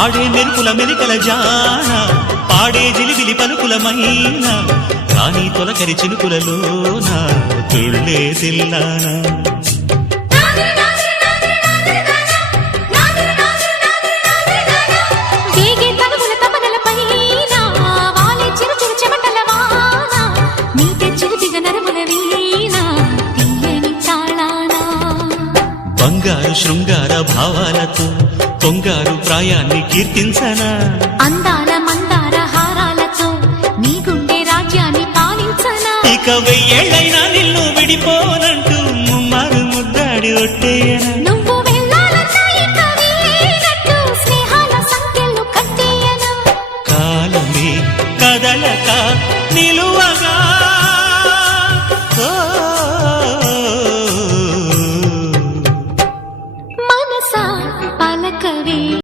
ఆడే మెరుపుల మెలికల జాన పాడే జిలిబిలి పలుకుల మైన రాణి తొలకరి చిలుకులలోన తుళ్ళే తిల్లానా బంగారు శృంగార భావాలతో పొంగారు ప్రాయాన్ని కీర్తించనా అందాల మందార హారాలతో నీ గుండె రాజ్యాన్ని పాలించనా ఇక 1000 ఏళ్ళైనా నిన్ను విడిపోనంటూ ముమ్మారు ముద్దాడి ఒట్టేయనా